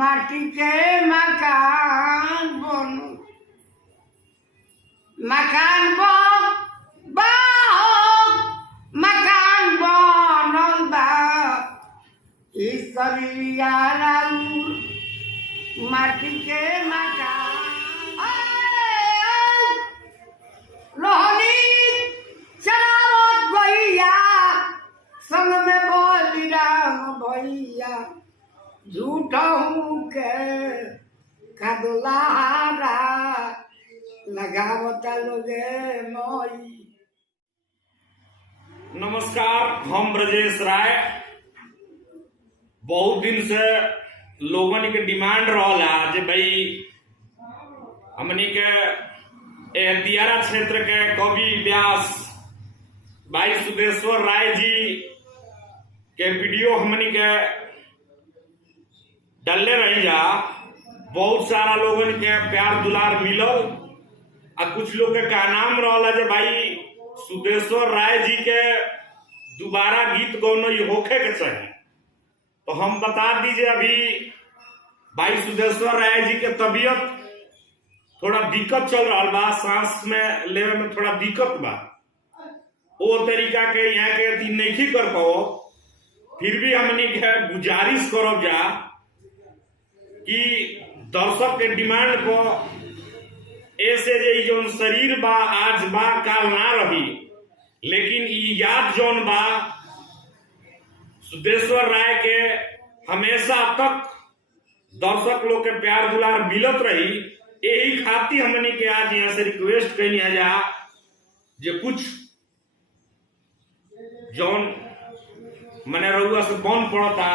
माटी के मकान बनो मकान मकान बनल बा इस शरीरिया माटी के मकान रोहनी चरावत भैया संग में बोली राम भैया झूठा हूँ के कदुलारा लगावता लोगे मोई। नमस्कार, हम ब्रजेश राय। बहुत दिन से लोगन के डिमांड रहला जे भाई हमनी के दियारा क्षेत्र के कवि व्यास भाई सुदेश्वर राय जी के वीडियो हमनी के डलले रही जा। बहुत सारा लोगन के प्यार दुलार मिलल आ कुछ लोग के नाम रहला जे भाई सुदेश्वर राय जी के दोबारा गीत गौनो होखे के चाहिए। तो हम बता दीजिए, अभी भाई सुदेश्वर राय जी के तबीयत थोड़ा दिक्कत चल रहा बा, सांस में लेवे में थोड़ा दिक्कत बा। वो तरीका के यहाँ के अति नहीं कर पाओ, फिर भी हमनी के गुजारिश करो जा कि दर्शक के डिमांड को ऐसे जे जौन शरीर बा आज बा काल ना रही, लेकिन ई याद जौन बा सुदेश्वर राय के हमेशा तक दर्शक लोग के प्यार दुलार मिलत रही। यही खातिर हमने के आज यहाँ से रिक्वेस्ट कही जा जे कुछ जौन मने रउआ से बन पड़ता,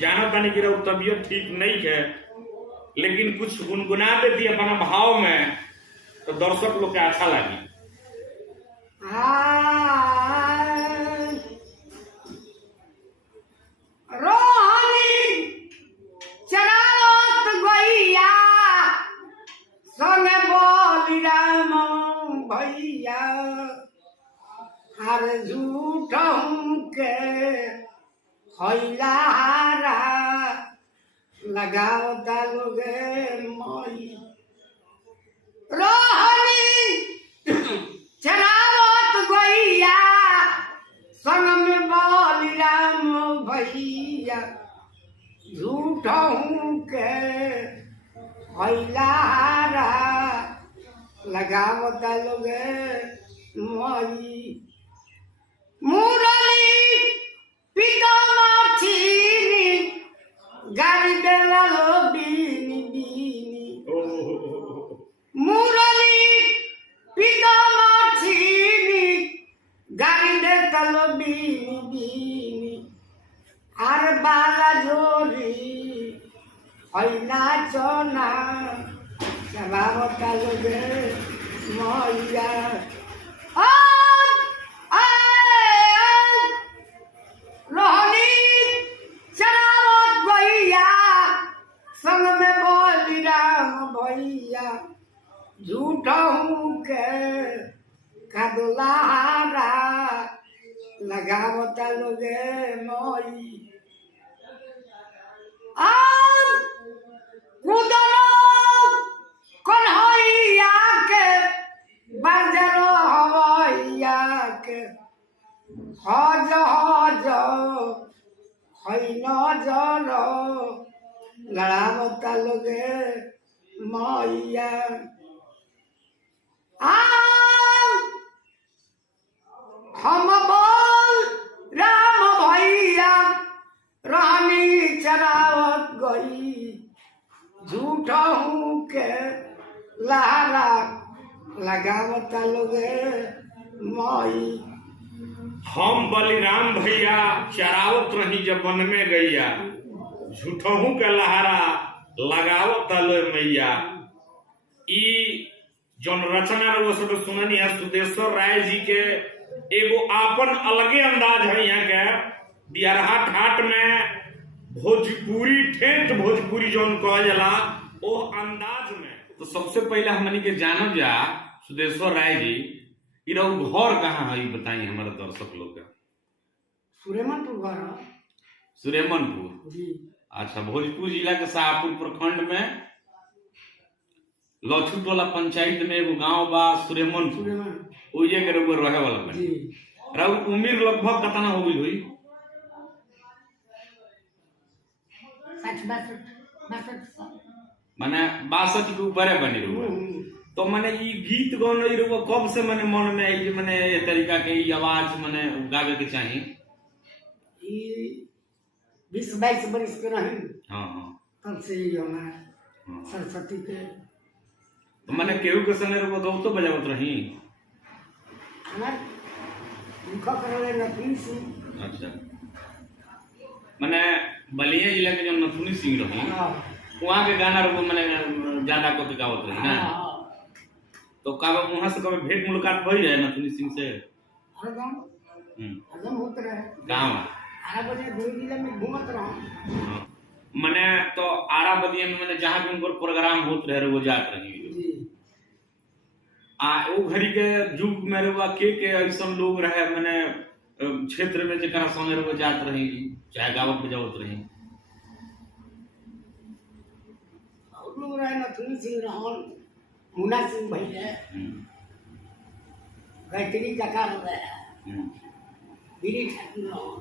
जानत नहीं कि रउ तबियत ठीक नहीं है, लेकिन कुछ गुनगुना देती अपना भाव में तो दर्शक लोग के अच्छा लगी। रोहनी चरावत गैया संग बोली राम भैया हर झूठ के हैलारा लगावता लोगे मोई। रोहनी चरावत गैया संग में बोली राम भैया झूठ के हैलारा लगावता लोगे मोई। मुरली पिता माछीनी गाड़ी देला लो बीनी बीनी। मुरली पिता माछीनी गाड़ी देता लो बीनी बीनी। आर बाला जोरी हैना चोना चबावता लोगे मैया। रोहनी चरावत भैया संग में बोली राम भैया झूठा हूँ के कदुलारा लगावता लोगे मोई। कन्हैया के बजरो हवैया के हज हज है नजर लड़ावता लोगे मैया। हम बोल राम भैया रानी चरावत गई झूठा हूँ के लहरा लगावता लोगे मई। हम बलिराम भैया चरावत रही जब वन में गैया झूठहू के लहारा लगावत लो मैया। ई जौन रचना वो सब सुननी है सुदेश्वर राय जी के एगो आपन अलगे अंदाज है। यहाँ के दियारहा ठाट में भोजपुरी ठेठ भोजपुरी जौन कहल जाला ओ अंदाज में। तो सबसे पहले हमनी के जानब जा सुदेश्वर राय जी घर कहाँ है बताइए हमारे दर्शक लोग का। सुरेमनपुर घर। सुरेमनपुर जी। अच्छा, भोजपुर जिला के शाहपुर प्रखंड में लछू टोला पंचायत में एगो गांव बा सुरेमनपुर, ओजे के रउआ रहे वाला बा जी। रउआ उम्र लगभग कितना हो गई हुई? 60-62 साल। माने 62 के ऊपर है बनी रउआ। तो माने ई गीत गाने रउआ कब से माने मन में आई कि माने ए तरीका के ई आवाज माने गावे के चाहिए? ई 20-22 बरस के रही। हाँ हाँ। तब से ही हमारा सरस्वती के तो माने केहू के संगे रउआ गौतो बजावत रही? हमार लिखक रहे नथुनी सिंह। अच्छा, माने बलिया जिला के जो नथुनी सिंह रही वहाँ के गाना रउआ माने ज्यादा को गावत रही ना? तो कब वहाँ से कभी भेंट मुलाकात भई है नथुनी सिंह से? हरदम होत रहे। गाँव आरा बजे दो जिले में घूमत रहो। मने तो आरा बदिया में मने जहाँ भी उनकर प्रोग्राम होत रहे वो जात रही जी। ओ घड़ी के युग में रउआ के ऐसा लोग रहे मने क्षेत्र में जरा संगे रउआ जात रही चाहे गावत बजावत रही? और लोग रहे नथुनी सिंह रहन, मुन्ना सिंह भैया, गायत्री काका रहे, वीरी ठाकुर रहन,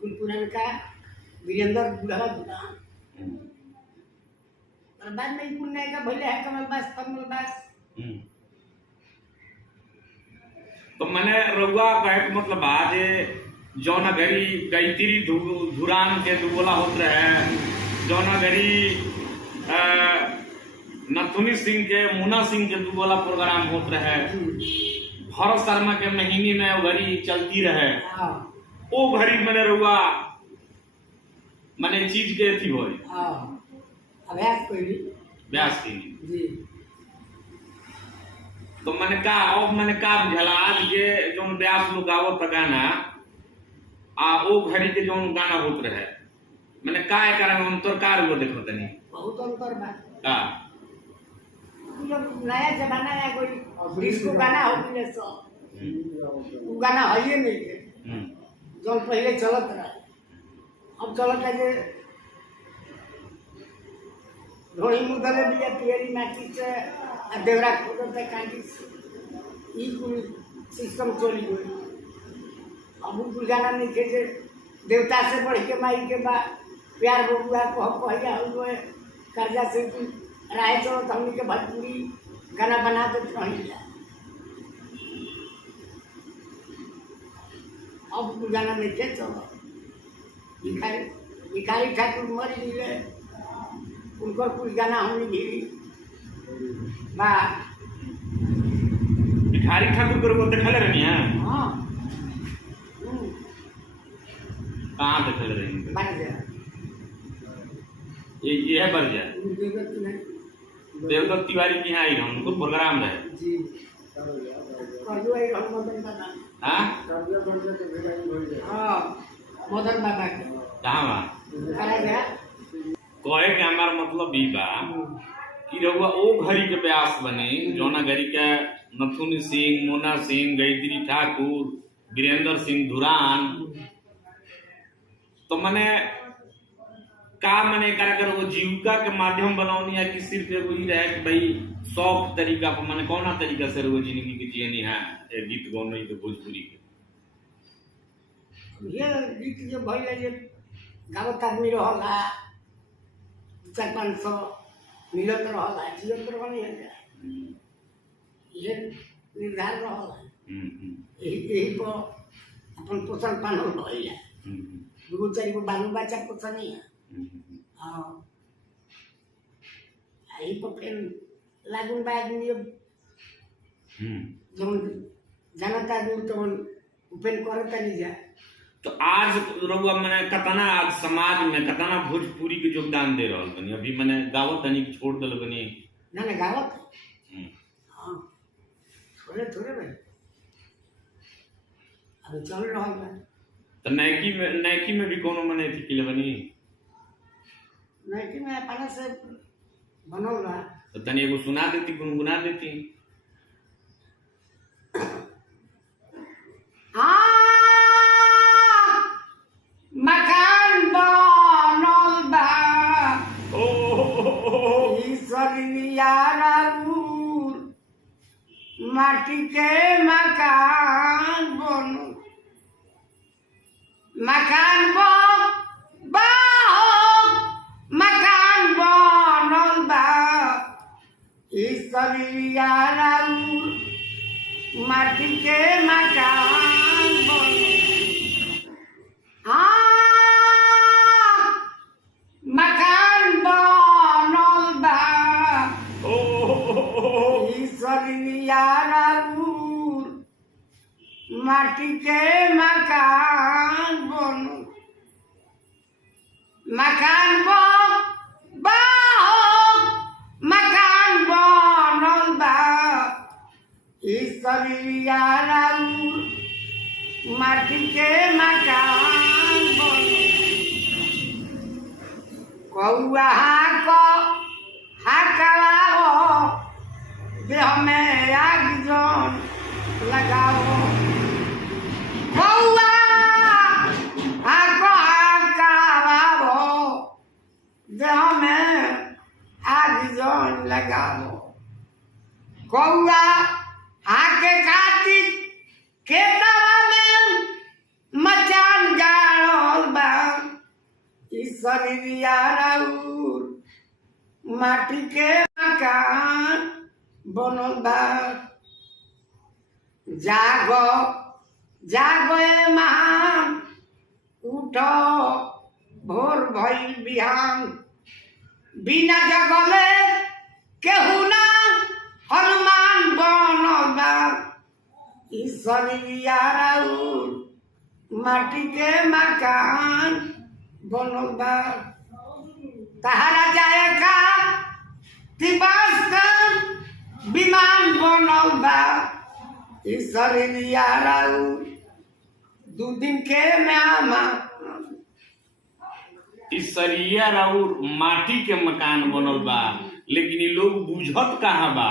कुल पुरानका वीरेंद्र बुढ़ा दुकान। और बाद में कुल नया का भैया है कमलबास कमलबास। तो मने रउआ कहे के मतलब आज जौना घड़ी गायत्री धुरान के दुगोला होत रहे, जौना घड़ी नथुनी सिंह के मुन्ना सिंह के दुगोला प्रोग्राम होत रहे, भरत शर्मा के महीने में वो घड़ी चलती रहे, ओ घड़ी मने रउआ मने चीज के थी होई अभ्यास कोई ब्यास की जी। तो मने का अब मने का बुझला आज के जोन ब्यास लोग गावत गाना आ ओ घड़ी के जोन गाना होत रहे मने का एकरा में अंतर का वो देखो तनी? बहुत अंतर बा का जब नया जमाना है कोई डिस्को गाना हो गए सो वो गाना है ये नहीं के जो पहले चलत रहा। अब चलत है जे ढोड़ी मुदले दिया पियरी माटी से आ देवरा खोदत है कांटी से ई कुल सिस्टम चली गई। अब कुल गाना नहीं के जे देवता से बढ़ के माई के बा प्यार बबुआ को हम पहिया हुए कर्जा से राय चलो तो हमने के भोजपुरी गाना बना देते रही। अब कुल गाना नहीं के चलो भिखारी ठाकुर मर गए उनकर कुछ गाना हमने भी बा। भिखारी ठाकुर को देखले रहनी है? हाँ कहाँ देखले रहनी? बन गया ये है बन गया देवदत्त तिवारी की यहाँ आई हम उनको प्रोग्राम रहे जी। कर आई हम मदन बाबा। हाँ हाँ मदन बाबा के कहाँ बा करा गया। कहे के हमार मतलब ई बा कि रउआ ओ घड़ी के ब्यास बने जौना घड़ी के नथुनी सिंह, मुन्ना सिंह, गायत्री ठाकुर, वीरेंद्र सिंह धुरान, तो मने का मने कर वो जीविका के माध्यम बनौनी है कि सिर्फ एगो ई रहे कि भाई शौक तरीका पर मने कौना तरीका से वो जिंदगी के जियनी है गीत गौनी तो भोजपुरी के ये गीत जो भइले जे गावत आदमी रहला 400-500 मिलत रहला जीवत रहनी है ये निर्धार रहला यही को अपन पोषण पालन भइले दू चार गो बाल बच्चा पोषण नहीं है। हाँ यही पर फिर लागून बाद में जब जानता आदमी तो उपेन करता नहीं जाए। तो आज रउआ मने कतना आज समाज में कतना भोजपुरी के योगदान दे रहल बनी? अभी मने गावत तनी छोड़ दल बनी ना गावत हाँ थोड़े थोड़े भाई अभी चल रहा है। तो नैकी में भी कोनो मने थी किले बनी? नैकी में अपना से बनल रहा। तो तनी एगो सुना देती, गुनगुना देती। मकान माटी के मकान बनल मकान बा मकान बनल बा ई शरीरिया राउर माटी के मकान बनल हाँ मकान बनल बा ई शरीरिया राउर माटी के मकान बनल मकान बा मकान बनल बा ई शरीरिया राउर माटी के मकान बनल कौआ हाकवाओ देह में आग जौन लगाओ कौआ हाकवाओ देह में आग जौन लगाओ कौआ हाके खातिर खेतवा में मचान गाड़ल बा ई शरीरिया राउर माटी के मकान बनल बा जागो ए महान उठो भोर भइल बिहान बिना जगले केहू ना हनुमान बनल बा ई शरीरिया राउर माटी के मकान बनल बा तहरा जाए का तिबास का विमान बनल बा ई शरीरिया राउर 2 दिन के मेहमान ई शरीरिया राउर माटी के मकान बनल बा लेकिन ये लोग बुझत कहाँ बा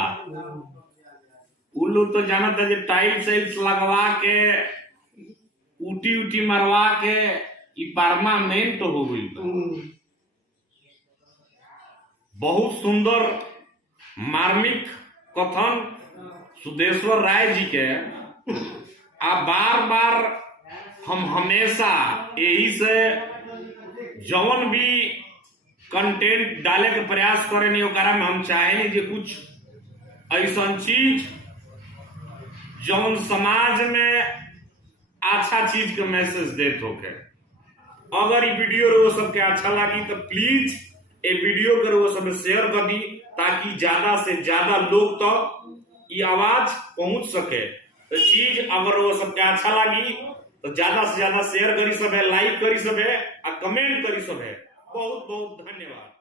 उ लोग तो जानत है जे टाइल्स लगवा के उटी मरवा के ई परमानेंट हो गई बा बहुत सुंदर मार्मिक कथन सुदेश्वर राय जी के आ बार हम हमेशा यही से जौन भी कंटेंट डाले के प्रयास करे नहीं ओकरा में हम चाहेनी जे कुछ ऐसा चीज जौन समाज में अच्छा चीज के मैसेज देत होके अगर ये वीडियो रो सबके अच्छा लगी तो प्लीज ये वीडियो के रो सब शेयर कर दी ताकि ज्यादा से ज्यादा लोग तक ये आवाज पहुंच सके तो चीज अगर वो सबके अच्छा लगी तो ज्यादा से ज्यादा शेयर करी सब है लाइक करी सब है और कमेंट करी सब है बहुत बहुत धन्यवाद।